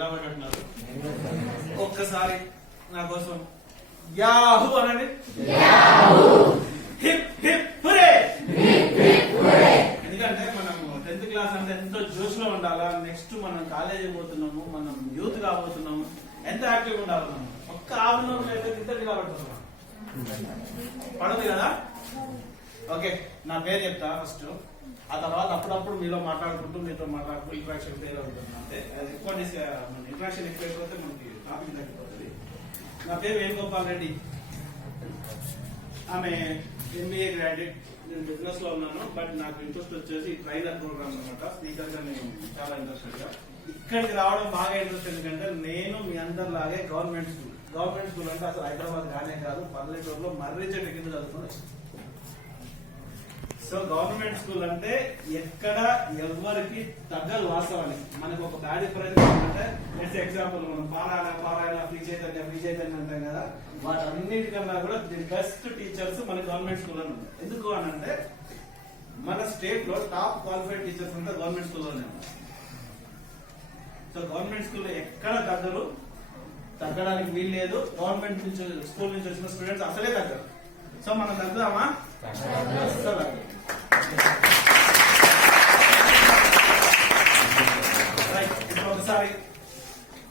ఎలా పట్టుకుంటున్నారు? ఒక్కసారి నా కోసం యాహూ అనండి. Hip hip హురే. ఎందుకంటే మనం 10th క్లాస్ అంటే ఎంతో జోష్ లో ఉండాలా. నెక్స్ట్ మనం కాలేజీ పోతున్నాము, మనం యూత్ కాబోతున్నాము, ఎంత యాక్టివ్ ఉండాలి. మనం ఒక్క ఆవును అయితే ఇద్దరు కాబడుతున్నాం పడదు కదా. ఓకే, నా పేరు చెప్తా ఫస్ట్, ఆ తర్వాత అప్పుడప్పుడు మీలో మాట్లాడుకుంటూ మీతో మాట్లాడుతూ ఇంట్రాక్షన్ పేరు ఉంటుంది. అంటే ఎక్కువ ఇంట్రాక్షన్ ఎక్కువైపోతే మనకి టాపిక్ తగ్గిపోతుంది. నా పేరు వేణుగోపాల్ రెడ్డి. ఆమె MBA గ్రాడ్యుయేట్. నేను బిజినెస్ లో ఉన్నాను, బట్ నాకు ఇంట్రెస్ట్ వచ్చేసి ట్రైనర్ ప్రోగ్రామ్ అనమాట. స్పీకర్ గా నేను చాలా ఇంట్రెస్టెడ్ గా ఇక్కడికి రావడం బాగా ఇంట్రెస్ట్. ఎందుకంటే నేను మీ అందరిలాగే గవర్నమెంట్ స్కూల్ అంటే అసలు హైదరాబాద్ కానే కాదు, పల్లెటూరులో మర్రి చెట్టు కింద చదువుకున్నాను. సో గవర్నమెంట్ స్కూల్ అంటే ఎక్కడ ఎవరికి తగ్గదు. వాస్తవానికి మనకు ఒక బ్యాడ్ డిఫరెన్స్ అంటే నెక్స్ట్ ఎగ్జాంపుల్ మనం పారాయణ ఫ్రీ చైతన్య అంటాం కదా, వాటన్నిటికన్నా కూడా ది బెస్ట్ టీచర్స్ మన గవర్నమెంట్ స్కూల్ అని ఉంటాయి. ఎందుకు అని అంటే మన స్టేట్ లో టాప్ క్వాలిఫైడ్ టీచర్స్ అంతా గవర్నమెంట్ స్కూల్లోనే ఉంటారు. సో గవర్నమెంట్ స్కూల్లో ఎక్కడ తగ్గడానికి వీలు లేదు. గవర్నమెంట్ నుంచి స్కూల్ నుంచి వచ్చిన స్టూడెంట్స్ అసలే తగ్గరు. సో మనం తగ్గుదామా? అసలు ఇప్పుడు ఒకసారి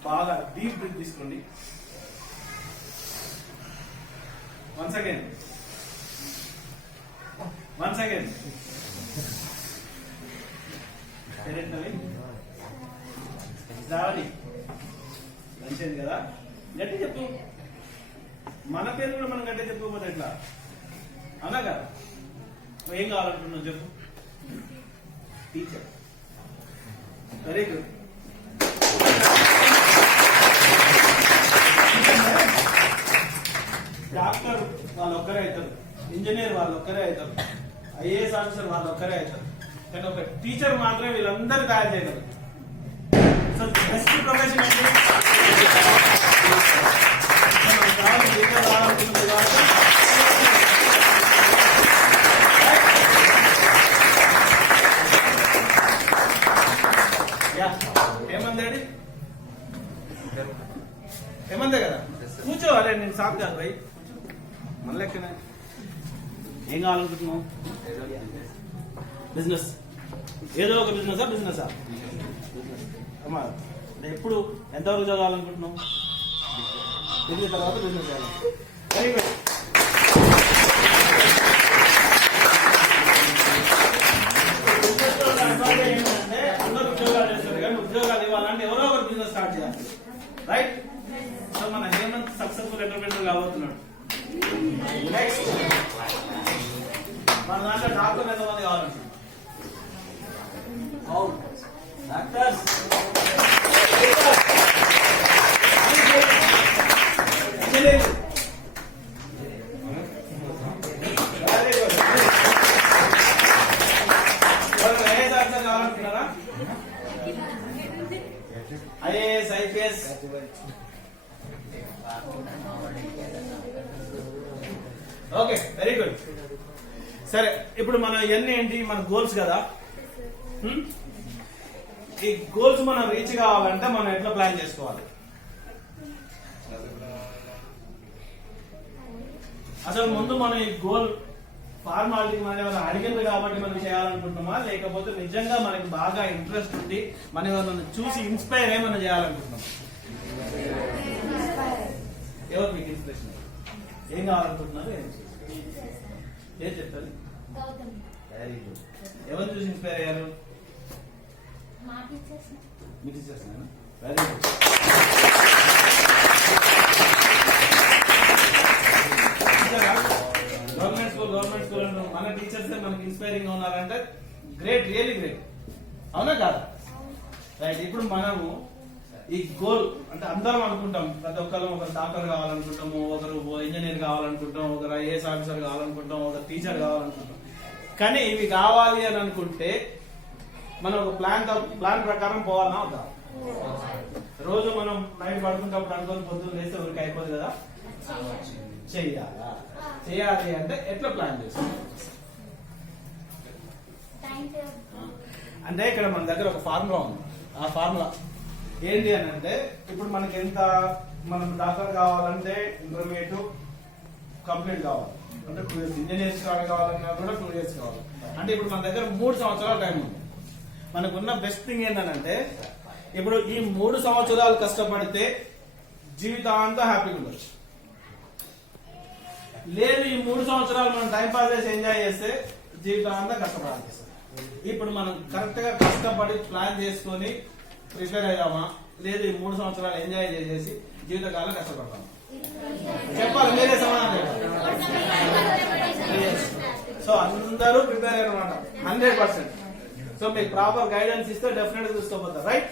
బాగా డీప్ బ్రీత్ తీసుకోండి. వన్స్ అగైన్ రావాలి. మంచిది కదా, గట్టి చెప్పు. మన పేరు కూడా మనం గట్టి చెప్పుకోకపోతే ఎట్లా? అవునా కదా? ఏం కావాలనుకుంటున్నావు చెప్పు. టీచర్. Very good. డాక్టర్ వాళ్ళు ఒక్కరే అవుతారు, ఇంజనీర్ వాళ్ళు ఒక్కరే అవుతారు, IAS ఆఫీసర్ వాళ్ళు ఒక్కరే అవుతారు. కానీ ఒక టీచర్ మాత్రమే వీళ్ళందరూ తయారు చేయగలరు. సో బెస్ట్ ప్రొఫెషన్ అంటే ఏమందే కదా. కూర్చో. అరే నేను సాఫ్ కాదు భయ్, మన లెక్కనే. ఏం కావాలనుకుంటున్నావు? బిజినెస్. ఏదో ఒక బిజినెసా అమ్మా. ఎప్పుడు ఎంతవరకు చదవాలనుకుంటున్నావు? డిగ్రీ తర్వాత బిజినెస్ చేయాలి. Very good. ఏంటంటే అందరూ ఉద్యోగాలు చేస్తారు, కానీ ఉద్యోగాలు ఇవ్వాలంటే ఎవరో ఒకరు బిజినెస్ స్టార్ట్ చేయాలి. రైట్? సో మన హేమంత్ సక్సెస్ఫుల్ ఎంటర్ప్రెన్యూర్ కాబోతున్నాడు. నెక్స్ట్ మన దాంట్లో డాక్టర్ ఎంతమంది కావాలంటున్నాడు? డాక్టర్స్. కావాలనుకున్నారా? IAS IPS. Okay, very good. సరే, ఇప్పుడు మన ఇవన్నీ ఏంటి? మన గోల్స్ కదా. ఈ గోల్స్ మనం రీచ్ కావాలంటే మనం ఎట్లా ప్లాన్ చేసుకోవాలి? అసలు ముందు మనం ఈ గోల్ ఫార్మాలిటీ మనం ఏమైనా అడిగింది కాబట్టి మనం చేయాలనుకుంటున్నామా, లేకపోతే నిజంగా మనకి బాగా ఇంట్రెస్ట్ ఉంది, మనం ఏమైనా చూసి ఇన్స్పైర్ అయ్యి మనం చేయాలనుకుంటున్నాం? ఎవరు మీకు ఇన్స్పిరేషన్? ఏం కావాలనుకుంటున్నారు? ఏం చెప్తారు? Very good. ఎవరు చూసి ఇన్స్పైర్ అయ్యారు? మీ teachers. Very good. Government school మన టీచర్స్ మనకి ఇన్స్పైరింగ్ గా ఉన్నారంటే గ్రేట్, రియల్లీ గ్రేట్. అవునా కాదు? రైట్. ఇప్పుడు మనము ఈ గోల్ అంటే అందరం అనుకుంటాం, ప్రతి ఒక్కరు ఒకరు డాక్టర్ కావాలనుకుంటాము, ఒకరు ఇంజనీర్ కావాలనుకుంటాం, ఒకరు IAS ఆఫీసర్ కావాలనుకుంటాం, ఒకరు టీచర్ కావాలనుకుంటాం. కానీ ఇవి కావాలి అని అనుకుంటే మనం ఒక ప్లాన్ ప్రకారం పోవాలన్నా అవుతా. రోజు మనం నైట్ పడుకుంటప్పుడు అనుకోని పొద్దున్న లేస్తే ఎవరికి అయిపోదు కదా. చేయాలి అంటే ఎట్లా ప్లాన్ చేస్తాం అంటే ఇక్కడ మన దగ్గర ఒక ఫార్ములా ఉంది. ఆ ఫార్ములా ఏంటి అని అంటే ఇప్పుడు మనకి ఎంత మనం డాక్టర్ కావాలంటే ఇంటర్మీడియట్ కంప్లీట్ కావాలి అంటే 2 years, ఇంజనీర్స్ కావాలన్నా కూడా 2 years కావాలి. అంటే ఇప్పుడు మన దగ్గర 3 సంవత్సరాల టైం ఉంది. మనకున్న బెస్ట్ థింగ్ ఏంటంటే ఇప్పుడు ఈ 3 సంవత్సరాలు కష్టపడితే జీవితాంతా హ్యాపీగా ఉండొచ్చు. లేదు ఈ 3 సంవత్సరాలు మనం టైం పాస్ చేసి ఎంజాయ్ చేస్తే జీవితాంతా కష్టపడాలి. ఇప్పుడు మనం కరెక్ట్ గా కష్టపడి ప్లాన్ చేసుకొని ప్రిపేర్ అయ్యామా, లేదు ఈ 3 సంవత్సరాలు ఎంజాయ్ చేసేసి జీవితకాలం కష్టపడతాం? చెప్పాలి, మీరే సమాధానం చెప్పాలి. సో అందరూ ప్రిపేర్ అయ్యారు అనమాట 100%. సో మీకు ప్రాపర్ గైడెన్స్ ఇస్తే డెఫినెట్ గా చూసుకోపోతారు, రైట్?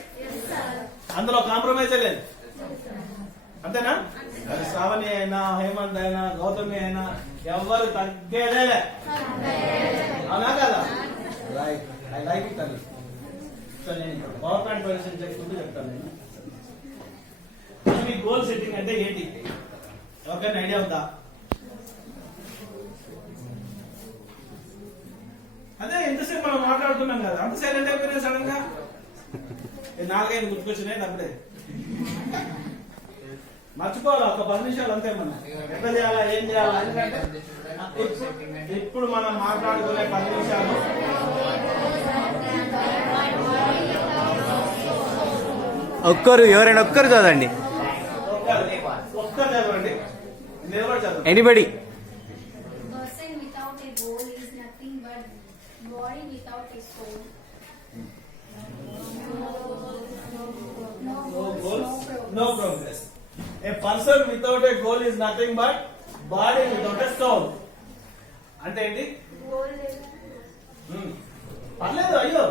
అందులో కాంప్రమైజ్ లేదు, అంతేనా? అది శ్రావణి అయినా, హేమంత్ అయినా, గౌతమి అయినా ఎవరు తగ్గేదేలే, అవునా కదా? రైట్, ఐ లైక్ ఇట్ అని. సో నేను పవర్ పాయింట్ ప్రజెంటేషన్ చేసుకుంటూ చెప్తాను. నేను మీ గోల్ సెట్టింగ్ అంటే ఏంటి? ఎవరికైనా ఐడియా ఉందా? అదే ఇంతసేపు మనం మాట్లాడుతున్నాం కదా, అంత సైలెంట్ అయిపోయినా సడన్ గా 4-5 గుర్తుకొచ్చినాయి. అప్పుడే మర్చిపోవాలి, ఒక 10 నిమిషాలు అంతే. మనం ఎట్లా చేయాలా, ఏం చేయాలా? ఎందుకంటే ఇప్పుడు మనం మాట్లాడుకునే 10 నిమిషాలు ఎవరైనా ఒక్కరు చదవండి. ఒక్కరు చదవండి, నిలబడి చదవండి. Anybody. Person without a goal is nothing but body without a soul. No goals, no progress. A person without a goal is nothing but body without a soul. అంటే ఏంటి? పర్లేదు, అయ్యో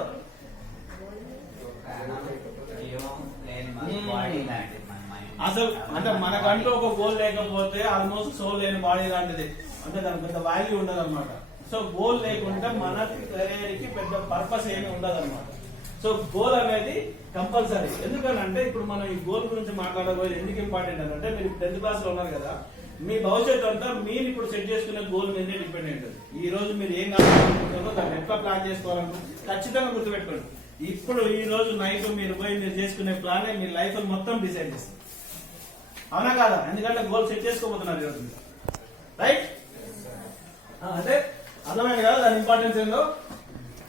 అసలు అంటే మనకంటూ ఒక గోల్ లేకపోతే ఆల్మోస్ట్ సోల్ లేని బాడీ లాంటిది, అంటే దానికి పెద్ద వాల్యూ ఉండదు అనమాట. సో గోల్ లేకుంటే మన కెరీర్ కి పెద్ద పర్పస్ ఏమి ఉండదు అనమాట. సో గోల్ అనేది కంపల్సరీ. ఎందుకనంటే ఇప్పుడు మనం ఈ గోల్ గురించి మాట్లాడబోయేది ఎందుకు ఇంపార్టెంట్ అంటే, మీరు 10th క్లాస్ లో ఉన్నారు కదా, మీ భవిష్యత్తు అంతా మీరు ఇప్పుడు సెట్ చేసుకునే గోల్ మీదే డిపెండ్ ఉంటుంది. ఈ రోజు మీరు ఏం కావాలనుకుంటారో దాన్ని ఎట్లా ప్లాన్ చేసుకోవాలనుకో ఖచ్చితంగా గుర్తుపెట్టుకోండి. ఇప్పుడు ఈ రోజు నైట్ మీరు పోయి మీరు చేసుకునే ప్లానే మీ లైఫ్ మొత్తం డిసైడ్ చేస్తుంది, అవునా కాదా? ఎందుకంటే గోల్ సెట్ చేసుకోబోతున్నారు ఈరోజు, రైట్? అంటే అర్థమైంది కదా దాని ఇంపార్టెన్స్ ఏందో.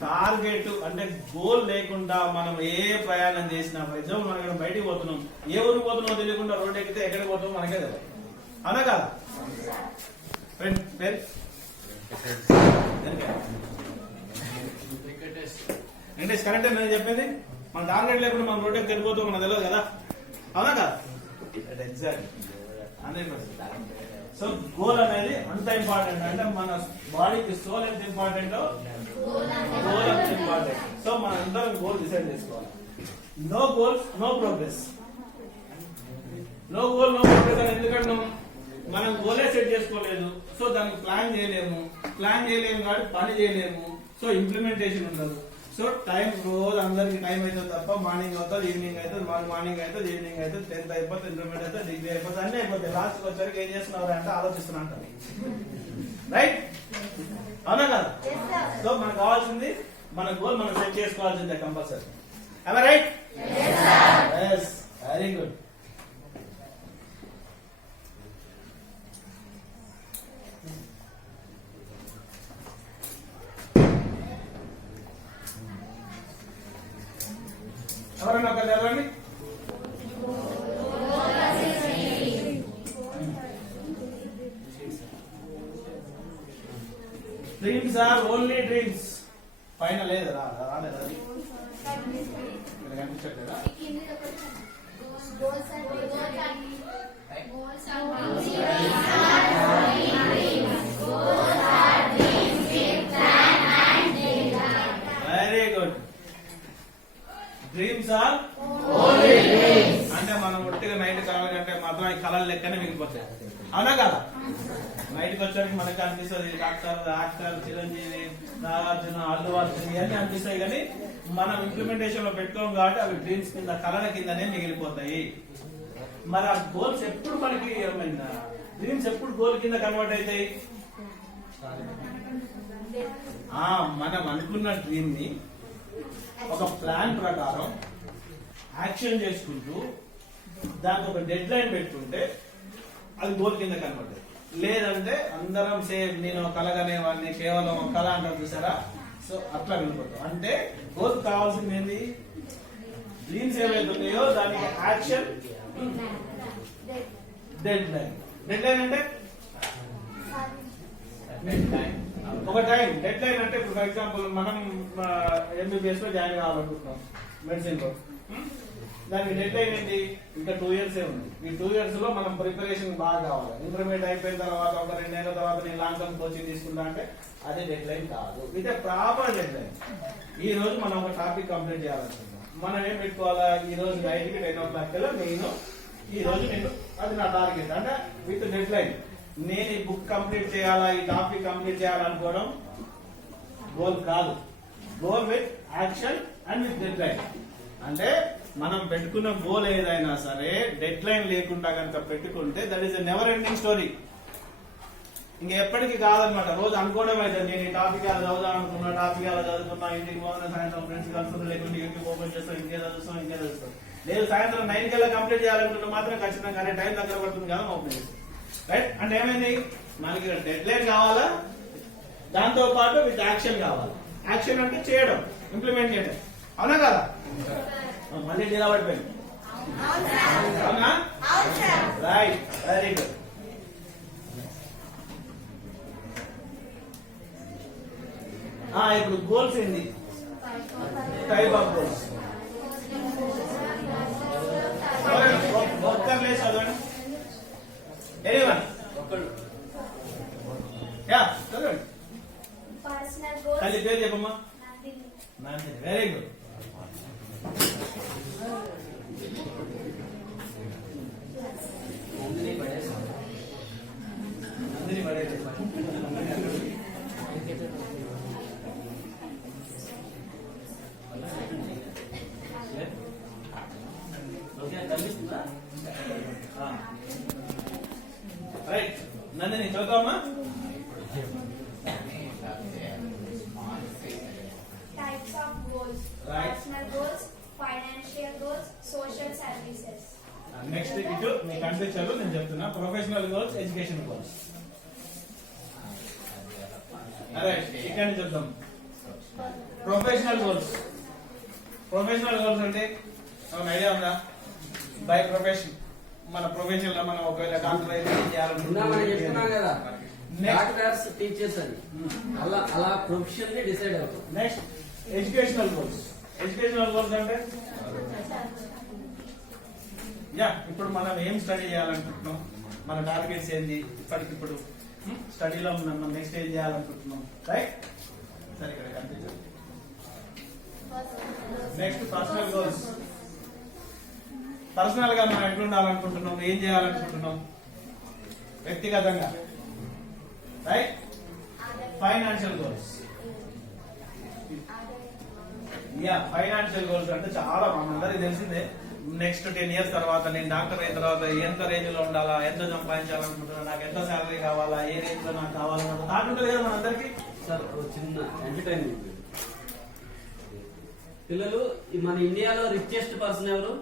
టార్గెట్ అంటే గోల్ లేకుండా మనం ఏ ప్రయాణం చేసినా, ఫర్ ఎగ్జాంపుల్ మనం బయటికి పోతున్నాం, ఏ ఊరికి పోతున్నామో తెలియకుండా రోడ్ ఎక్కితే ఎక్కడికి పోతామో మనకే తెలియదు, అవునా కాదా? ఫ్రెండ్ పేరు వెంకటేష్, కరెక్టే నేను చెప్పేది. మన టార్గెట్ లేకుండా మనం రోడ్ ఎక్కి వెళ్ళిపోతాం మనకు తెలియదు కదా, అవునా కదా? ఎగ్జాక్ట్ 100%. సో గోల్ అనేది అంత ఇంపార్టెంట్. అంటే మన బాడీకి సోల్ ఎంత ఇంపార్టెంటో గోల్ అంత ఇంపార్టెంట్. సో మన అందరం గోల్ డిసైడ్ చేసుకోవాలి. No goals no progress. No goal no progress అని ఎందుకంటే మనం గోలే సెట్ చేసుకోలేదు, సో దానికి ప్లాన్ చేయలేము కాబట్టి పని చేయలేము. సో ఇంప్లిమెంటేషన్ ఉండదు. సో టైం రోజు అందరికి టైం అవుతుంది తప్ప మార్నింగ్ అవుతుంది, ఈవినింగ్ అవుతుంది, మార్నింగ్ అవుతుంది, ఈవినింగ్ అవుతుంది, 10th అయిపోతుంది, ఇంటర్మీడియట్ అవుతుంది, డిగ్రీ అయిపోతుంది, అన్నీ అయిపోతాయి. లాస్ట్ వచ్చరికి ఏం చేస్తున్నారు అంటే ఆలోచిస్తున్నా అంటారు, రైట్? అవునా కదా? సో మనకు కావాల్సింది మన గోల్ మనం సెట్ చేసుకోవాల్సిందే కంపల్సరీ. రైట్? Very good. ఎవరైనా ఒక చదవండి. Dreams are only dreams. పైన లేదు, రాలేదు, అది కనిపించట్లేదా? Very good. Dreams are only dreams. అంటే మనం ఒట్టిగా నైట్ కలలు కంటే మాత్రం ఈ కళలు లెక్కనే మిగిలిపోతాయి, అవునా కదా? నైట్కి వచ్చేసరికి మనకు అనిపిస్తుంది డాక్టర్, యాక్టర్, చిరంజీవి, నాగార్జున, అల్లు అర్జున్ ఇవన్నీ అనిపిస్తాయి, కానీ మనం ఇంప్లిమెంటేషన్ లో పెట్టుకోం కాబట్టి అవి డ్రీమ్స్ కింద, కళల కిందనే మిగిలిపోతాయి. మరి ఆ గోల్స్ ఎప్పుడు మనకి డ్రీమ్స్ ఎప్పుడు గోల్ కింద కన్వర్ట్ అవుతాయి? మనం అనుకున్న డ్రీమ్ ని ఒక ప్లాన్ ప్రకారం యాక్షన్ చేసుకుంటూ దానికి ఒక డెడ్ లైన్ పెట్టుకుంటే అది గోల్ కింద కనబడుతుంది. లేదంటే అందరం సేమ్ నేను కలగనే వాడిని కేవలం కళ అంటారు చూసారా, సో అట్లా వెళ్ళిపోతాం. అంటే గోల్ కావాల్సింది ఏంది, డ్రీమ్స్ ఏవైతే ఉన్నాయో దానికి action, dead line. Dead line అంటే ఒక టైం. డెడ్ లైన్ అంటే ఇప్పుడు ఫర్ ఎగ్జాంపుల్ మనం MBBS లో జాయిన్ కావాలనుకుంటున్నాం మెడిసిన్ లో, దానికి డెడ్ లైన్ ఏంటి, ఇంకా 2 years ఉంది. ఈ 2 years లో మనం ప్రిపరేషన్ బాగా కావాలి. ఇంటర్మీడియట్ అయిపోయిన తర్వాత ఒక 2 నెలల తర్వాత నేను లాంగ్ టర్మ్ కోచింగ్ తీసుకుంటా అంటే అదే డెడ్ లైన్ కాదు, ఇదే ప్రాపర్ డెడ్ లైన్. ఈ రోజు మనం ఒక టాపిక్ కంప్లీట్ చేయాలనుకుంటున్నాం, మనం ఏం పెట్టుకోవాలా, ఈ రోజు నైట్కి 10 o'clock కల్లా నేను ఈ రోజు నేను అది నా టార్గెట్. అంటే విత్ డెడ్ లైన్ నేను ఈ బుక్ కంప్లీట్ చేయాలా, ఈ టాపిక్ కంప్లీట్ చేయాలనుకోవడం గోల్ కాదు. Goal with action and with dead line. అంటే మనం పెట్టుకున్న గోల్ ఏదైనా సరే డెడ్ లైన్ లేకుండా కనుక పెట్టుకుంటే that is a never ending story. ఇంక ఎప్పటికీ కాదనమాట. రోజు అనుకోవడం అయితే నేను ఈ టాపిక్ అలా చదువుదాం అనుకున్నా, టాపిక్ అలా చదువుకున్నా, ఇంటికి పోతున్నా, సాయంత్రం ఫ్రెండ్స్ కలుసుకున్నా, లేకుంటే యూట్యూబ్ ఓపెన్ చేస్తాం, ఇంకే చదువుతాం, ఇంకే చదువుతాం. లేదు సాయంత్రం 9 కల్లా కంప్లీట్ చేయాలనుకుంటే మాత్రం ఖచ్చితంగా అనే టైం దగ్గర పడుతుంది కదా ఓపెన్ చేస్తాం. రైట్? అంటే ఏమైంది, మనకి డెడ్ లైన్ కావాలా, దాంతో పాటు విత్ యాక్షన్ కావాలి. యాక్షన్ అంటే చేయడం, ఇంప్లిమెంట్ చేయడం. అవునా కదా? మళ్ళీ నిలబడిపోయింది. అవునా? Right, very good. ఇప్పుడు గోల్స్ ఏంది, టైప్ ఆఫ్ గోల్స్. ఒక్కరు లేదు చదవండి, ఎనీవన్ యా చదవండి. తల్లి పేరు చెప్పమ్మా. Very good. అందరి పడేది రైట్. నందిని చదువుతామా. Types of goals. Right. Personal goals, financial goals, social services. Next ఇటు మీ కనిపించారు నేను చెప్తున్నా. Professional goals, education goals. Right, ఇక్కడ నుంచి చూద్దాం. Professional goals. ప్రొఫెషనల్ గోల్స్ అంటే ఐడియా ఉందా? బై ప్రొఫెషన్, మన ప్రొఫెషన్ లో మనం ఒకవేళ డాక్టర్ అయితే డాక్టర్స్ టీచర్స్ అని అలా అలా ప్రొఫెషన్ ని డిసైడ్ అవుతాం. Next educational goals. Educational goals అంటే ఇప్పుడు మనం ఏం స్టడీ చేయాలనుకుంటున్నాం, మన టార్గెట్స్ ఏంది, ఇప్పటికిప్పుడు స్టడీలో మనం నెక్స్ట్ ఏం చేయాలనుకుంటున్నాం. రైట్? సరే, ఇక్కడ కనిపించదు. Next personal goals. పర్సనల్ గా మనం ఎట్లుండాలనుకుంటున్నాం, ఏం చేయాలనుకుంటున్నాం వ్యక్తిగతంగా. Right? Financial goals. Financial goals అంటే చాలా మనందరికీ తెలిసిందే. నెక్స్ట్ 10 years తర్వాత నేను డాక్టర్ అయిన తర్వాత ఎంత రేంజ్ లో ఉండాలా, ఎంత సంపాదించాలనుకుంటున్నా, నాకు ఎంత శాలరీ కావాలా, ఏ రేంజ్ లో నాకు కావాలన్న థాట్ ఉంటుంది కదా మనందరికీ. సార్ చిన్న ఎంటర్టైన్మెంట్. పిల్లలు మన ఇండియాలో రిచెస్ట్ పర్సన్ ఎవరు?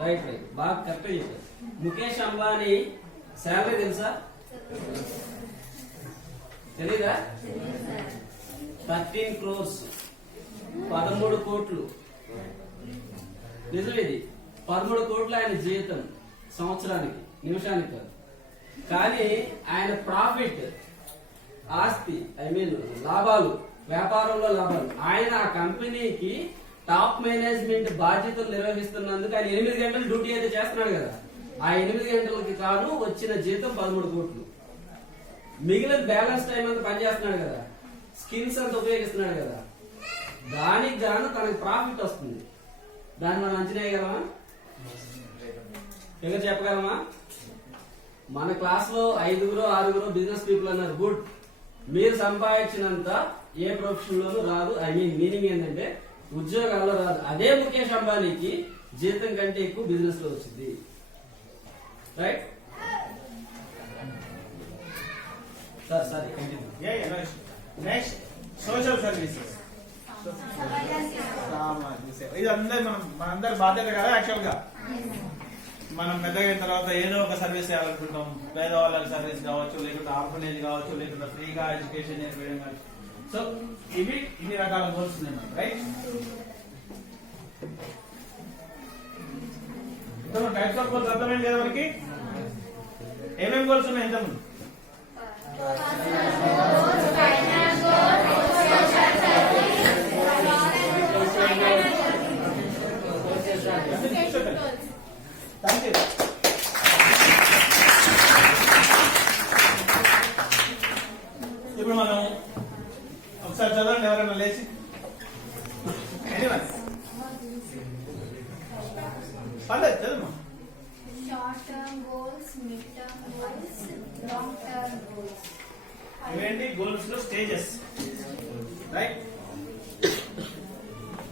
రైట్ రైట్, బాగా కరెక్ట్ చెప్పారు. ముఖేష్ అంబానీ శాలరీ తెలుసా? తెలీదా? 13 crores, 13 కోట్లు. నిజం ఇది. 13 కోట్లు ఆయన జీతం సంవత్సరానికి, నిమిషానికి కాదు. కానీ ఆయన ప్రాఫిట్, ఆస్తి, లాభాలు, వ్యాపారంలో లాభాలు, ఆయన ఆ కంపెనీకి టాప్ మేనేజ్మెంట్ బాధ్యతలు నిర్వహిస్తున్నందుకు ఆయన 8 గంటలు డ్యూటీ అయితే చేస్తున్నాడు కదా, ఆ 8 గంటలకి కాను వచ్చిన జీతం 13 కోట్లు. మిగిలిన బ్యాలెన్స్ టైం అంతా పనిచేస్తున్నాడు కదా, స్కిల్స్ అంతా ఉపయోగిస్తున్నాడు కదా, దానికి గాను తనకి ప్రాఫిట్ వస్తుంది. దాన్ని మనం అంచనా వేయగలమా? ఫిగర్ చెప్పగలమా? మన క్లాస్ లో 5-6 బిజినెస్ పీపుల్ అన్నారు. గుడ్. మీరు సంపాదించినంత ఏ ప్రొఫెషన్ లోనూ రాదు. మీనింగ్ ఏంటంటే ఉద్యోగాల్లో రాదు. అదే ముఖేష్ అంబానీకి జీతం కంటే ఎక్కువ బిజినెస్ లో వచ్చింది. రైట్? సరే కంటిన్యూ. Next social services. సమాజ సేవ. ఇది అందరి మనందరి బాధ్యత కదా యాక్చువల్ గా. మనం పెద్దగైన తర్వాత ఏదో ఒక సర్వీస్ చేయాలనుకుంటాం. పేదవాళ్ళకి సర్వీస్ కావచ్చు, లేకుంటే ఆర్ఫనేజ్ కావచ్చు, లేకుంటే ఫ్రీగా ఎడ్యుకేషన్ నేర్పించడం కావచ్చు. సో ఇన్ని రకాల గోల్స్ ఉన్నాయి మనకు, రైట్? టైప్స్ ఆఫ్ గోల్స్ అర్థమైంది కదా మనకి? ఏమేమి గోల్స్ ఉన్నాయి ఇంతకుముందు? Thank you. ఇప్పుడు మనం ఒకసారి చదవండి ఎవరైనా లేచి. పర్లేదు చదువు. Short term goals, mid term goals, long term goals. ఇవేంటి గోల్స్ లో stages, right?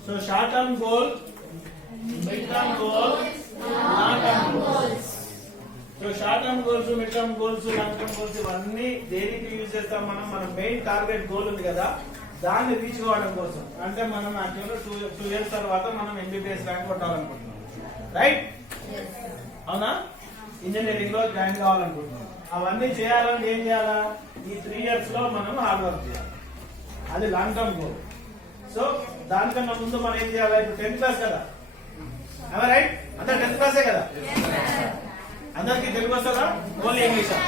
So short term goal, mid term goal, long term goals. So short term goals, mid term goals, long term goals ఇవన్నీ దేనికి use చేస్తాం మనం? మన main target goal ఉంది కదా, దాన్ని రీచ్ కావడం కోసం. అంటే మనం యాక్చువల్గా 2 years తర్వాత మనం MBBS ర్యాంక్ కొట్టాలనుకుంటున్నాం, రైట్? అవునా? ఇంజనీరింగ్ లో జాయిన్ కావాలనుకుంటున్నాం. అవన్నీ చేయాలంటే ఏం చేయాలా? ఈ 3 years లో మనం హార్డ్ వర్క్ చేయాలి. అది లాంగ్ టర్మ్ గోల్. సో దానికన్నా ముందు మనం ఏం చేయాలి? ఇప్పుడు 10th క్లాస్ కదా, రైట్? అందరు 10th క్లాసే కదా? అందరికి తెలుగు వస్తుందా? ఓన్లీ ఇంగ్లీషా?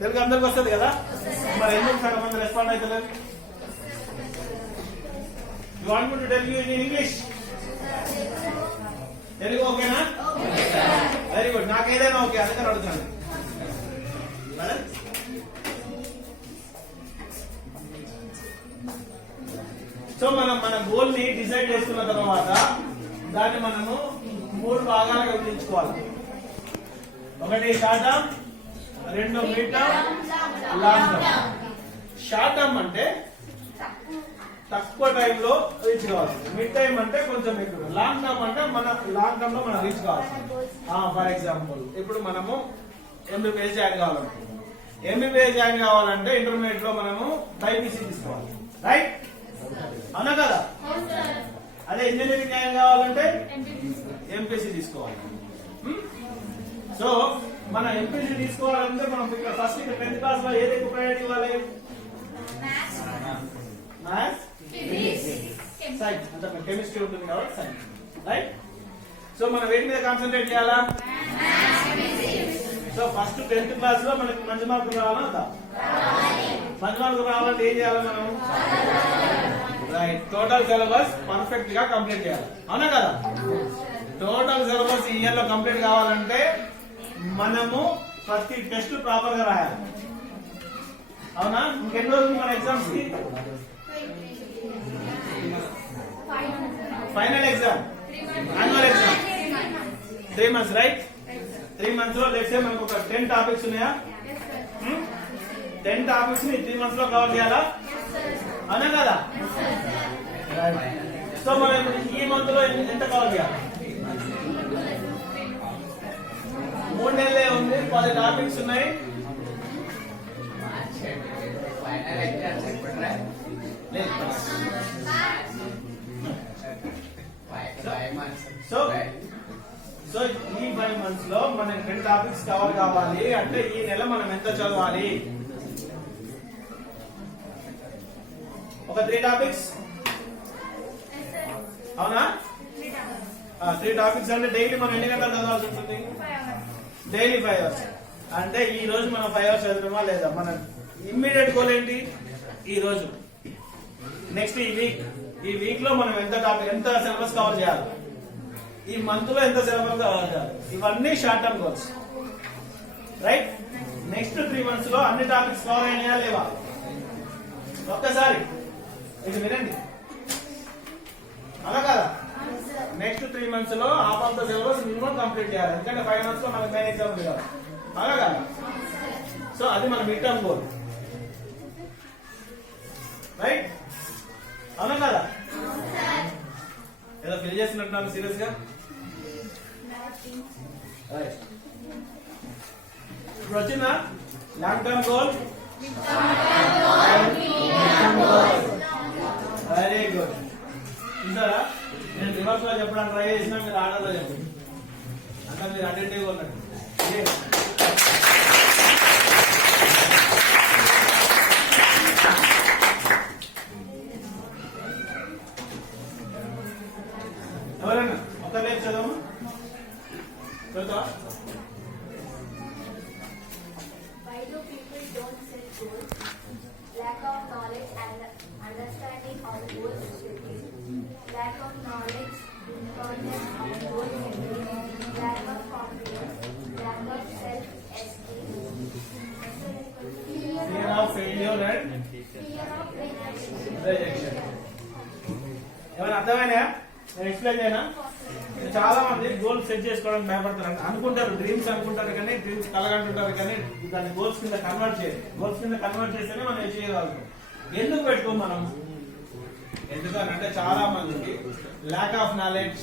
తెలుగు అందరికి వస్తుంది కదా? మరి ఎందుకు సగం మంది రెస్పాండ్ అవుతలేదు? You want me to tell you in English? Telugu ఓకేనా? Very good. నాకు ఏదైనా ఓకే, అందుకని అడుగుతాను. సో మనం మన గోల్ ని డిసైడ్ చేసుకున్న తర్వాత దాన్ని మనము 3 భాగాలుగా విభజించుకోవాలి. ఒకటి short term, 2 mid term, long term. Short term అంటే తక్కువ టైంలో రీచ్ కావాలి. మిడ్ టైం అంటే కొంచెం ఎక్కువ. లాంగ్ టర్మ్ అంటే మన లాంగ్ టర్మ్ లో మనం రీచ్ కావాలి. ఫర్ ఎగ్జాంపుల్ ఇప్పుడు మనము MBBS జాయిన్ కావాలనుకుంటున్నాం. MBBS జాయిన్ కావాలంటే ఇంటర్మీడియట్ లో మనము బైపీసీ తీసుకోవాలి, రైట్? అవునా కదా? అదే ఇంజనీరింగ్ జాయిన్ కావాలంటే ఎంపీసీ తీసుకోవాలి. సో మన ఎంపీసీ తీసుకోవాలంటే మనం ఫస్ట్ 10th క్లాస్ లో ఏది ఎక్కువ ప్రయారిటీ ఇవ్వాలి? Maths, science. అంటే కెమిస్ట్రీ ఉంటుంది కాబట్టి సైన్స్, రైట్? సో మనం వేటి మీద కాన్సన్ట్రేట్ చేయాలా? సో ఫస్ట్ 10th క్లాస్ లో మనకి మంచి మార్కులు రావాలా? మంచి మార్కులు రావాలంటే ఏం చేయాలి మనం? రైట్, టోటల్ సిలబస్ పర్ఫెక్ట్ గా కంప్లీట్ చేయాలి. అవునా కదా? టోటల్ సిలబస్ ఈ ఇయర్ లో కంప్లీట్ కావాలంటే మనము ప్రతి టెస్ట్ ప్రాపర్ గా రాయాలి. అవునా? ఇంకెన్ని రోజులు మన ఎగ్జామ్స్ కి? Final exam, annual exam 3 months, right? 3 months లో లెట్స్ సే మనకు ఒక 10 టాపిక్స్ ఉన్నాయా? 10 టాపిక్స్ ని 3 months లో కవర్ చేయాలా? అవునా కదా? సో మనం ఈ మంత్ లో ఎంత కవర్ చేయాలి? 3 నెలలే ఉంది, 10 టాపిక్స్ ఉన్నాయి. సో ఈ 5 months లో మనకి 10 టాపిక్స్ కవర్ కావాలి అంటే ఈ నెల మనం ఎంత చదవాలి? ఒక 3 టాపిక్స్, అవునా? 3 టాపిక్స్ అంటే డైలీ మనం ఎన్ని గంటలు చదవాల్సి ఉంటుంది? Daily 5 hours. అంటే ఈ రోజు మనం 5 hours చదవడమా లేదా? మన ఇమ్మీడియట్ గోల్ ఏంటి? ఈ రోజు, నెక్స్ట్ ఈ వీక్ లో మనం ఎంత సిలబస్ కవర్ చేయాలి? ఈ మంత్ లో ఎంత సిలబస్ కవర్ చేయాలి? ఇవన్నీ short term goals, right? Next 3 months లో అన్ని టాపిక్స్ కవర్ అయినాయా లేవా? ఒక్కసారి ఇది వినండి, అలా కదా? నెక్స్ట్ 3 months లో half of the syllabus minimum complete చేయాలి. ఎందుకంటే 5 months లో మనకి మెయిన్ ఎగ్జామ్ ఉంది కదా, అలా కదా? సో అది మన మిడ్ టర్మ్ గోల్, రైట్? అవునా కదా? ఏదో ఫిల్ చేసినట్టున్నారు సీరియస్ గా, రైట్? ఇప్పుడు వచ్చిందా long term goal, very good. చూసారా, నేను రివర్స్ లో చెప్పడానికి ట్రై చేసినా మీరు ఆర్డర్ లో చెప్పండి. అంటే మీరు అటెంటివ్ గా ఉన్నట్టు. ఎవరన్నా ఒక లేదు చదవము చదువుతా. Why do people don't set goals? Lack of knowledge and understanding of goal setting. Lack of knowledge, importance of goal setting. Lack of confidence. Lack of self-esteem. Fear of failure and Fear of rejection. rejection. ఏమైనా అర్థమైనా? నేను explain చేయనా? చాలా మంది goal set చేసుకోవడానికి భయపడతారు. అనుకుంటారు dreams అనుకుంటారు కానీ డ్రీమ్స్ కలగంటుంటారు కానీ దాన్ని గోల్స్ కింద కన్వర్ట్ చేయాలి. గోల్స్ కింద కన్వర్ట్ చేస్తేనే మనం అచీవ్ చేయగలుగుతాం. ఎందుకు పెట్టుకోం మనం? ఎందుకంటే చాలా మందికి lack of knowledge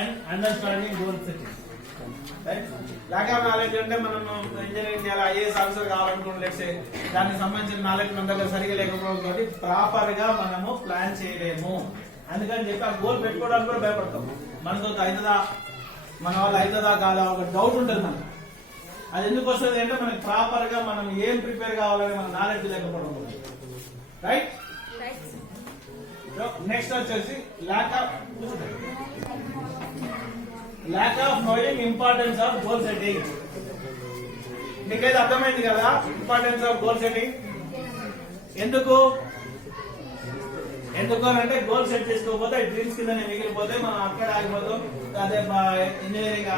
and understanding goal setting. Lack of knowledge అంటే మనం ఇంజనీరింగ్ చేయాలి, ఐఏఎస్ ఆఫీసర్ కావాలనుకుంటే దానికి సంబంధించిన నాలెడ్జ్ మన దగ్గర సరిగా లేకపోవడం ప్రాపర్ గా మనము ప్లాన్ చేయలేము. అందుకని చెప్పి ఆ గోల్ పెట్టుకోవడానికి కూడా భయపడతాం. మనకు అవుతుందా, మన వాళ్ళు అవుతుందా కాదా ఒక డౌట్ ఉంటుంది మనకు. అది ఎందుకు వస్తుంది అంటే మనకి ప్రాపర్ గా మనం ఏం ప్రిపేర్ కావాలని మన నాలెడ్జ్ లేకపోవడం. రైట్. నెక్స్ట్ వచ్చేసి lack of knowing importance of goal setting. మీకైతే అర్థమైంది కదా ఇంపార్టెన్స్ ఆఫ్ గోల్ సెట్టింగ్. ఎందుకు అంటే గోల్ సెట్ చేసుకోకపోతే డ్రీమ్స్ కింద మిగిలిపోతే మనం అక్కడ ఆగిపోతాం. అదే ఇంజనీరింగ్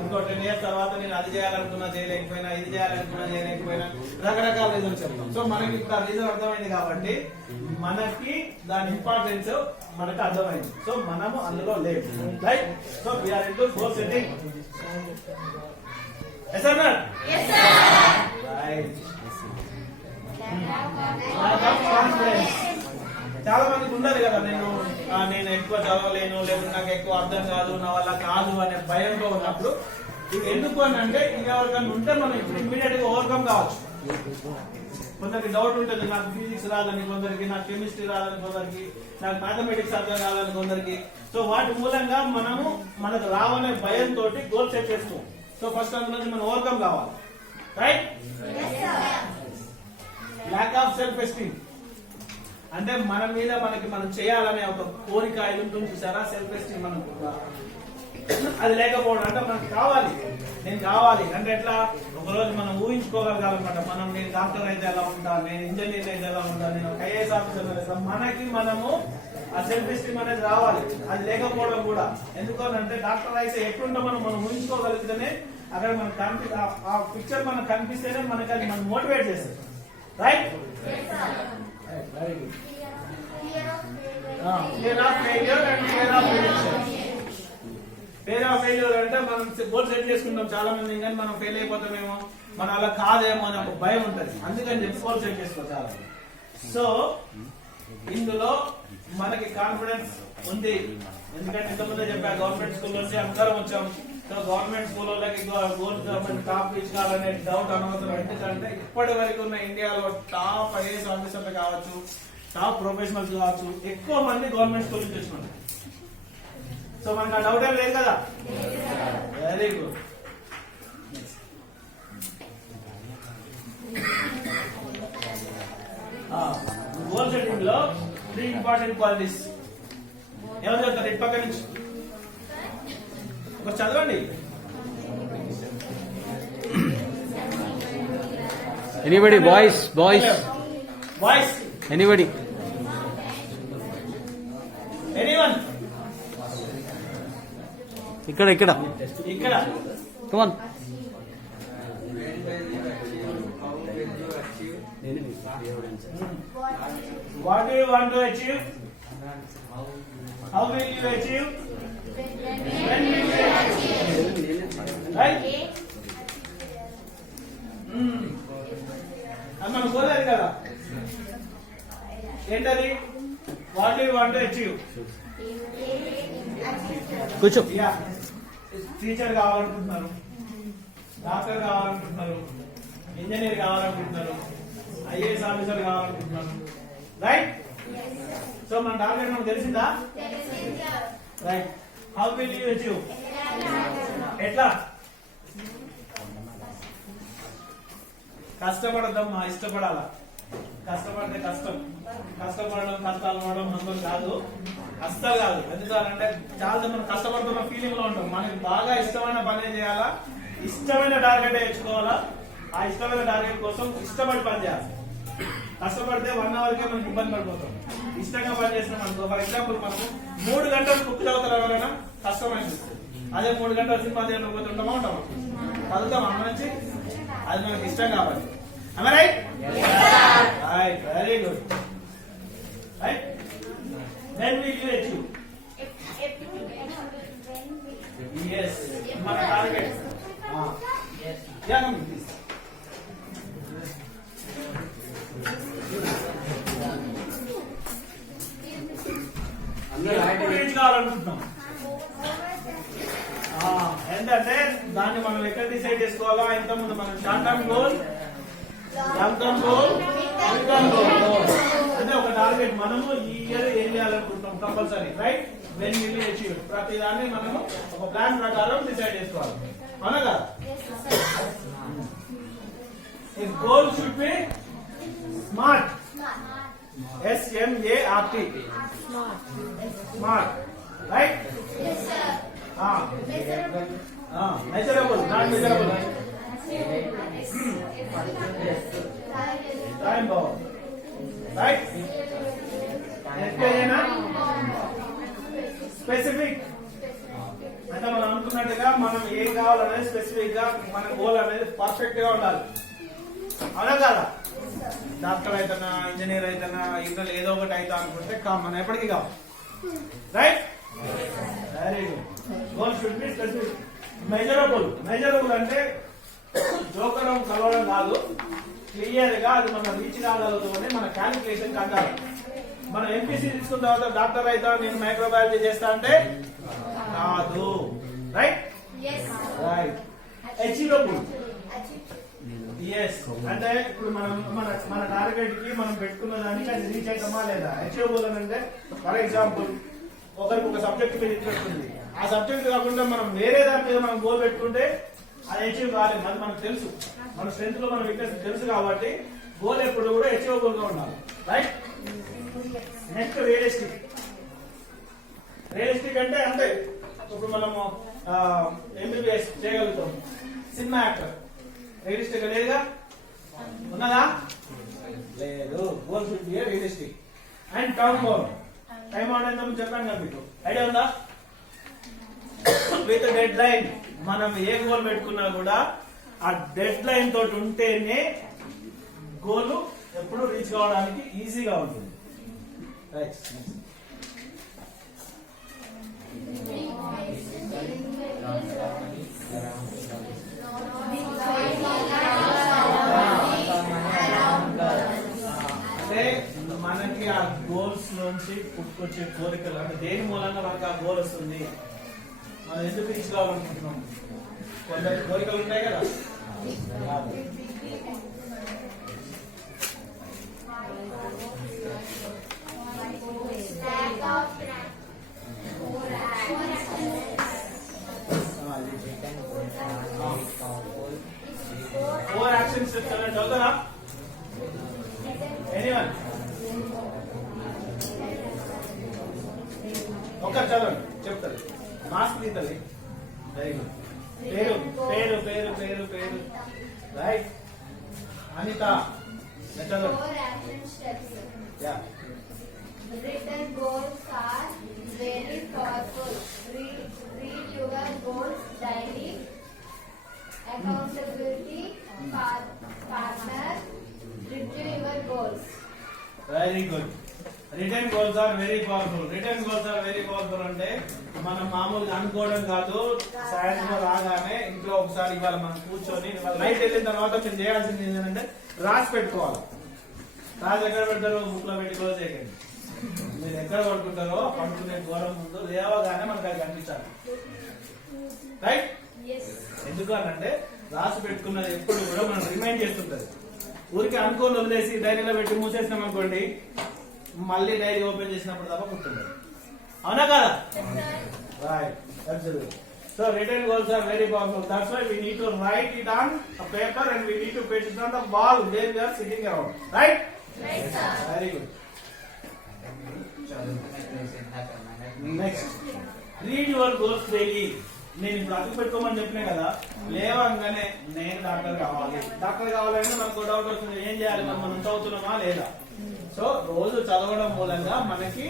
ఇంకో 10 years తర్వాత నేను అది చేయాలనుకున్నా చేయలేకపోయినా, ఇది చేయాలనుకున్నా చేయలేకపోయినా, రకరకాల రీజన్స్ చెప్తాం. సో మనకి ఇప్పుడు ఆ రీజన్ అర్థమైంది కాబట్టి మనకి దాని ఇంపార్టెన్స్ మనకు అర్థమైంది. సో మనము అందులో లేదు. Right. So we are into goal setting. Yes or not? Right. Confidence చాలా మందికి ఉండదు కదా, నేను ఎక్కువ చదవలేను, లేకపోతే నాకు ఎక్కువ అర్థం కాదు, నా వల్ల కాదు అనే భయంతో ఉన్నప్పుడు ఇది ఎందుకు అని అంటే ఇది ఎవరికన్నా ఉంటే మనం ఇప్పుడు ఇమీడియట్ గా ఓవర్కమ్ కావచ్చు. కొందరికి డౌట్ ఉంటుంది, నాకు ఫిజిక్స్ రాదని కొందరికి, నాకు కెమిస్ట్రీ రాదని కొందరికి, నాకు మ్యాథమెటిక్స్ అర్థం కాదని కొందరికి. సో వాటి మూలంగా మనకు రావనే భయంతో గోల్ సెట్ చేస్తాం. సో ఫస్ట్ అందులో మనం ఓవర్కమ్ కావాలి. Right. Lack of self esteem అంటే మన మీద మనం చేయాలనే ఒక కోరిక ఇది ఉంటుంది చూసారా, సెల్ఫ్ ఎస్టీమ్ మనకు అది లేకపోవడం. అంటే మనకు కావాలి, నేను కావాలి అంటే ఎట్లా ఒకరోజు మనం ఊహించుకోగలగాలన్నమాట. నేను డాక్టర్ అయితే ఎలా ఉంటాను, నేను ఇంజనీర్ అయితే ఎలా ఉంటాను, నేను ఐఏఎస్ ఆఫీసర్. మనము ఆ సెల్ఫ్ ఎస్టీమ్ అనేది రావాలి. అది లేకపోవడం కూడా ఎందుకంటే డాక్టర్ అయితే ఎట్లుంటా మనం ఊహించుకోగలిగితేనే అక్కడ మనకు ఆ పిక్చర్ మనకు కనిపిస్తేనే మనకి అది మనం మోటివేట్ చేస్తుంది. Right. Very good. Fear of failure and fear of rejection. Fear of failure అంటే మనం గోల్ సెట్ చేసుకుంటాం చాలా మంది, కానీ మనం ఫెయిల్ అయిపోతామేమో, మన అలా కాదేమో అనే ఒక భయం ఉంటుంది. అందుకని చెప్పి గోల్ సెట్ చేసుకోవాలి చాలా. సో ఇందులో మనకి కాన్ఫిడెన్స్ ఉంది. ఎందుకంటే ఇంతకుముందే చెప్పా గవర్నమెంట్ స్కూల్ నుంచి అందరం వచ్చాం. సో గవర్నమెంట్ స్కూల్ వాళ్ళకి గవర్నమెంట్ టాప్ ఇచ్చాలనే డౌట్ అనవసరం. ఎందుకంటే ఇప్పటి వరకు ఉన్న ఇండియాలో టాప్ ఐఏఎస్ ఆఫీసర్లు కావచ్చు, టాప్ ప్రొఫెషనల్స్ కావచ్చు, ఎక్కువ మంది గవర్నమెంట్ స్కూల్ నుంచి వచ్చినారు. సో మనకు ఆ డౌట్ ఏం లేదు కదా. Very good. గోల్ సెట్టింగ్ లో 3 ఇంపార్టెంట్ క్వాలిటీస్ ఎవరు చెప్తారు? ఇటు పక్క నుంచి ఒక చదవండి. Anybody, boys? Anybody? Anyone? ఇక్కడ Come on. What do you want to achieve? How will you achieve? When will you achieve? Right? అది మనం కోరేది కదా. ఏంటది? What do you want to achieve? కూర్చో. టీచర్ కావాలనుకుంటున్నారు, డాక్టర్ కావాలనుకుంటున్నారు, ఇంజనీర్ కావాలనుకుంటున్నారు, ఐఏఎస్ ఆఫీసర్ కావాలనుకుంటున్నాను, రైట్? సో మన టార్గెట్ మనకు తెలిసిందా? Right. How will you achieve? ఎట్లా? కష్టపడద్దమ్మా, ఇష్టపడాలా. కష్టపడితే కష్టపడడం కష్టాలు పడడం అందరం కాదు, అస్సలు కాదు. ఎందుకంటే చాలా మనం కష్టపడుతున్న ఫీలింగ్ లో ఉంటాం. మనకి బాగా ఇష్టమైన పని చేయాలా, ఇష్టమైన టార్గెట్ తెచ్చుకోవాలా. ఆ ఇష్టమైన టార్గెట్ కోసం ఇష్టపడి పని చేయాలి. కష్టపడితే 1 అవర్కే మనకి ఇబ్బంది పడిపోతాం. ఇష్టంగా పని చేసినాం అనుకో, ఫర్ ఎగ్జాంపుల్ మనము 3 గంటలు బుక్ చదువుతారు ఎవరైనా, కష్టం అనిపిస్తుంది. అదే 3 గంటలు సినిమా చేయకపోతే ఉంటామా? చదువుతామా మంచి? అది మనకి ఇష్టం కాబట్టి. Am I right? Right, very good. Right? When will you achieve? Yes, మన target. Yeah, come please. ఎప్పుడు రీచ్ కావాలనుకుంటున్నాం? ఏంటంటే దాన్ని మనం ఎక్కడ డిసైడ్ చేసుకోవాలా? ఇంతకుముందు మనం short term goal, long term goal, mid term goal అంటే ఒక టార్గెట్ మనము ఈ ఇయర్ ఏం చేయాలనుకుంటున్నాం compulsory, right? When will you achieve? ప్రతి దాన్ని మనము ఒక ప్లాన్ ప్రకారం డిసైడ్ చేసుకోవాలి, అవునా కదా? A goal should be smart. SMART. Smart. Right? Yes, sir. Measurable, not measurable. Time bound. Right? Specific అంటే మనం అనుకున్నట్టుగా మనం ఏం కావాలనేది స్పెసిఫిక్ గా మన గోల్ అనేది పర్ఫెక్ట్ గా ఉండాలి, అవునా కదా? డాక్టర్ అయితేనా, ఇంజనీర్ అయితేనా, ఇంట్లో ఏదో ఒకటి అయితే అనుకుంటే మనం ఎప్పటికీ కావాలి, right? Very good. Goal should be specific. Measurable. Measurable అంటే జోకరం కలవడం కాదు, క్లియర్ గా అది మనం రీచ్ కాగలుగుతామని మన క్యాలిక్యులేషన్ కంటారు. మనం ఎంపీసీ తీసుకున్న తర్వాత డాక్టర్ అయితే నేను మైక్రోబయాలజీ చేస్తా అంటే కాదు, రైట్? రైట్. అచీవబుల్. ఎస్ అంటే ఇప్పుడు మనం మన టార్గెట్ కి మనం పెట్టుకున్న దానికి అది రీచ్ అవుతామా లేదా? అచీవబుల్ అని అంటే ఫర్ ఎగ్జాంపుల్ ఒకరికి ఒక సబ్జెక్ట్ మీద ఇంట్రెస్ట్ ఉంది, ఆ సబ్జెక్ట్ కాకుండా మనం వేరే దాని మీద మనం గోల్ పెట్టుకుంటే అది అచీవ్ కాలేదు. అది మనకు తెలుసు, మన స్ట్రెంత్ లో మన వీక్నెస్ తెలుసు కాబట్టి గోల్ ఎప్పుడు కూడా అచీవబుల్ గా ఉండాలి, రైట్? Next realistic. రియలిస్టిక్ అంటే అంటే ఇప్పుడు మనము ఎంబీబీఎస్ చేయగలుగుతాం, సినిమా యాక్టర్ రియలిస్టిక్ లేదుగా, ఉన్నదా? లేదు. Goal should be realistic. And term bound. Time bound ఎంత చెప్పాను కదా మీకు, ఐడియా ఉందా? With dead line. మనం ఏ గోల్ పెట్టుకున్నా కూడా ఆ డెడ్ లైన్ తోటి ఉంటేనే గోల్ ఎప్పుడు రీచ్ కావడానికి ఈజీగా ఉంటుంది, రైట్? అంటే మనకి ఆ గోల్స్ నుంచి పుట్టుకొచ్చే కోరికలు అంటే దేని మూలంగా మనకు ఆ గోల్ వస్తుంది, మనం ఎందుకు రీచ్ కావాలనుకుంటున్నాం? కొందరు కోరికలు ఉంటాయి కదా, ఫోర్ యాక్షన్ స్టెప్స్ అనేది చదువుతారా? ఎనీవన్? ఒక్కరు చదవండి, చెప్తారు. మాస్క్ తీతది. Very good. పేరు పేరు పేరు పేరు పేరు రైట్? అనిత చదవండి. యా. Written goals are very powerful. Read your goals daily. Accountability partner. Review your goals. Very good. Written goals are very powerful. Written goals are very powerful అంటే మనం మామూలుగా అనుకోవడం కాదు, సాయంత్రం రాగానే ఇంట్లో ఒకసారి ఇవాళ మనం కూర్చొని నైట్ వెళ్ళిన తర్వాత మీరు చేయాల్సింది ఏంటంటే రాసి పెట్టుకోవాలి. రాసి ఎక్కడ పెడతారు? బుక్ లో పెట్టి క్లోజ్ చేయకండి. మీరు ఎక్కడ పడుకుంటారో పడుకునే దూరం ముందు లేవగానే మనకు అది కనిపించాలి, రైట్? ఎందుకు అంటే రాసి పెట్టుకున్నది ఎప్పుడు కూడా మనం రిమైండ్ చేస్తుంటది. ఊరికి అనుకోని వదిలేసి డైరీలో పెట్టి మూసేసినాం అనుకోండి, మళ్ళీ డైరీ ఓపెన్ చేసినప్పుడు తప్ప గుర్తుండదు. అవునా కదా? Right, absolutely. So written goals are very powerful. That's why we need to write it on a paper and we need to paste it on the wall where we are sitting around. Right? Right, sir. Very good. Next, read your goals daily. నేను ఇప్పుడు అతుకు పెట్టుకోమని చెప్పినా కదా, లేవంగానే నేను doctor కావాలి. Doctor కావాలంటే మనకు డౌట్ వస్తుంది, ఏం చేయాలి, మనం చదువుతున్నామా లేదా? సో రోజు చదవడం మూలంగా మనకి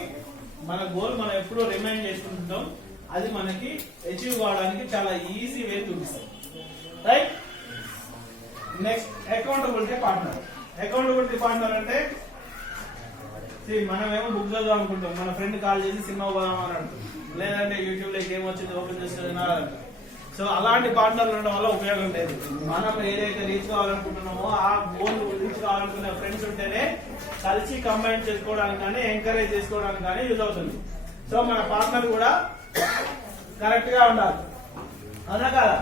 మన గోల్ మనం ఎప్పుడూ రిమైండ్ చేసుకుంటాం. అది మనకి అచీవ్ కావడానికి చాలా ఈజీ వే చూపిస్తుంది. Right? Next, accountability partner. Accountability partner అంటే మనమేమో బుక్ చదువు అనుకుంటాం, మన ఫ్రెండ్ కాల్ చేసి సినిమా పోదాం అని అంటాం, లేదంటే యూట్యూబ్ లో గేమ్ వచ్చింది ఓపెన్ చేసుకున్నారంట. సో అలాంటి పార్ట్నర్లు ఉండడం వల్ల ఉపయోగం లేదు. మనం ఏదైతే రీచ్ కావాలనుకుంటున్నామో ఆ గోల్ రీచ్ కావాలనుకునే ఫ్రెండ్స్ ఉంటేనే కలిసి కంబైన్ చేసుకోవడానికి కానీ ఎంకరేజ్ చేసుకోవడానికి కానీ యూజ్ అవుతుంది. సో మన పార్ట్నర్ కూడా కరెక్ట్ గా ఉండాలి. అవునా కదా?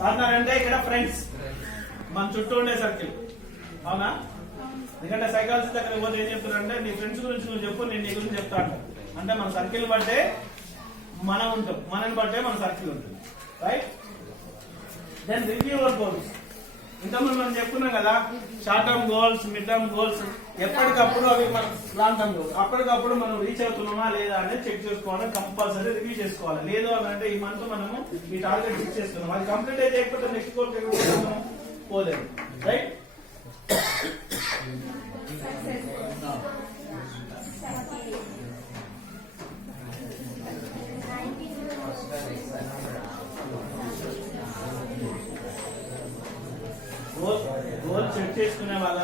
పార్ట్నర్ అంటే ఇక్కడ ఫ్రెండ్స్, మన చుట్టూ ఉండే సర్కిల్. అవునా? ఎందుకంటే సైకాలజిస్ట్ దగ్గర పోతే ఏం చెప్తున్నారంటే, నీ ఫ్రెండ్స్ గురించి నువ్వు చెప్పు, నేను నీ గురించి చెప్తా అంటాను. అంటే మన సర్కిల్ బట్టే మనం ఉంటాం, మనని బట్టే మన సర్కిల్ ఉంటుంది. Right? Then review your goals. ఇంతకుముందు మనం చెప్పుకున్నాం కదా, short term goals, mid term goals. ఎప్పటికప్పుడు అవి మన లాంగ్ టర్మ్ గోల్స్. అప్పటికప్పుడు మనం రీచ్ అవుతున్నామా లేదా అనేది చెక్ చేసుకోవాలి, కంపల్సరీ రివ్యూ చేసుకోవాలి. లేదు అని అంటే ఈ మంత్ మనము ఈ టార్గెట్ ఫిక్స్ చేసుకున్నాం, అది కంప్లీట్ అయితే చేయకపోతే నెక్స్ట్ గోల్ పోలేదు. రైట్? గోల్ సెట్ చేసుకునే వాళ్ళ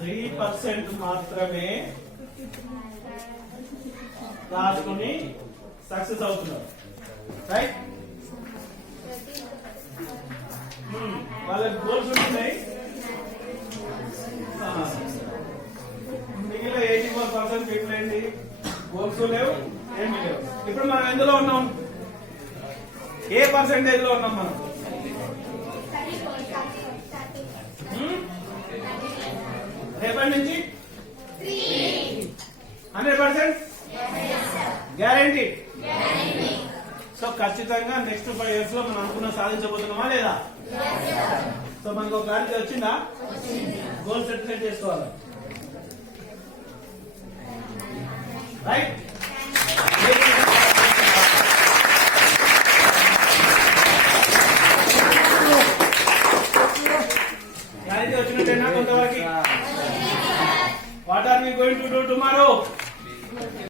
3% మాత్రమే రాసుకుని సక్సెస్ అవుతున్నారు. రైట్? వాళ్ళకి గోల్స్ ఉంటున్నాయి, మిగిలిన 84% పీపుల్ ఏంటి, గోల్స్ లేవు, ఏమి లేవు. ఇప్పుడు మనం ఎందులో ఉన్నాం, ఏ పర్సెంటేజ్ లో ఉన్నాం మనం? రేపటి నుంచి 100% గ్యారంటీ. సో ఖచ్చితంగా నెక్స్ట్ 5 years లో మనం అనుకున్న సాధించబోతున్నామా లేదా? సో మనకు ఒక క్లారిటీ వచ్చిందా? గోల్ సెట్ చేసుకోవాలి. రైట్?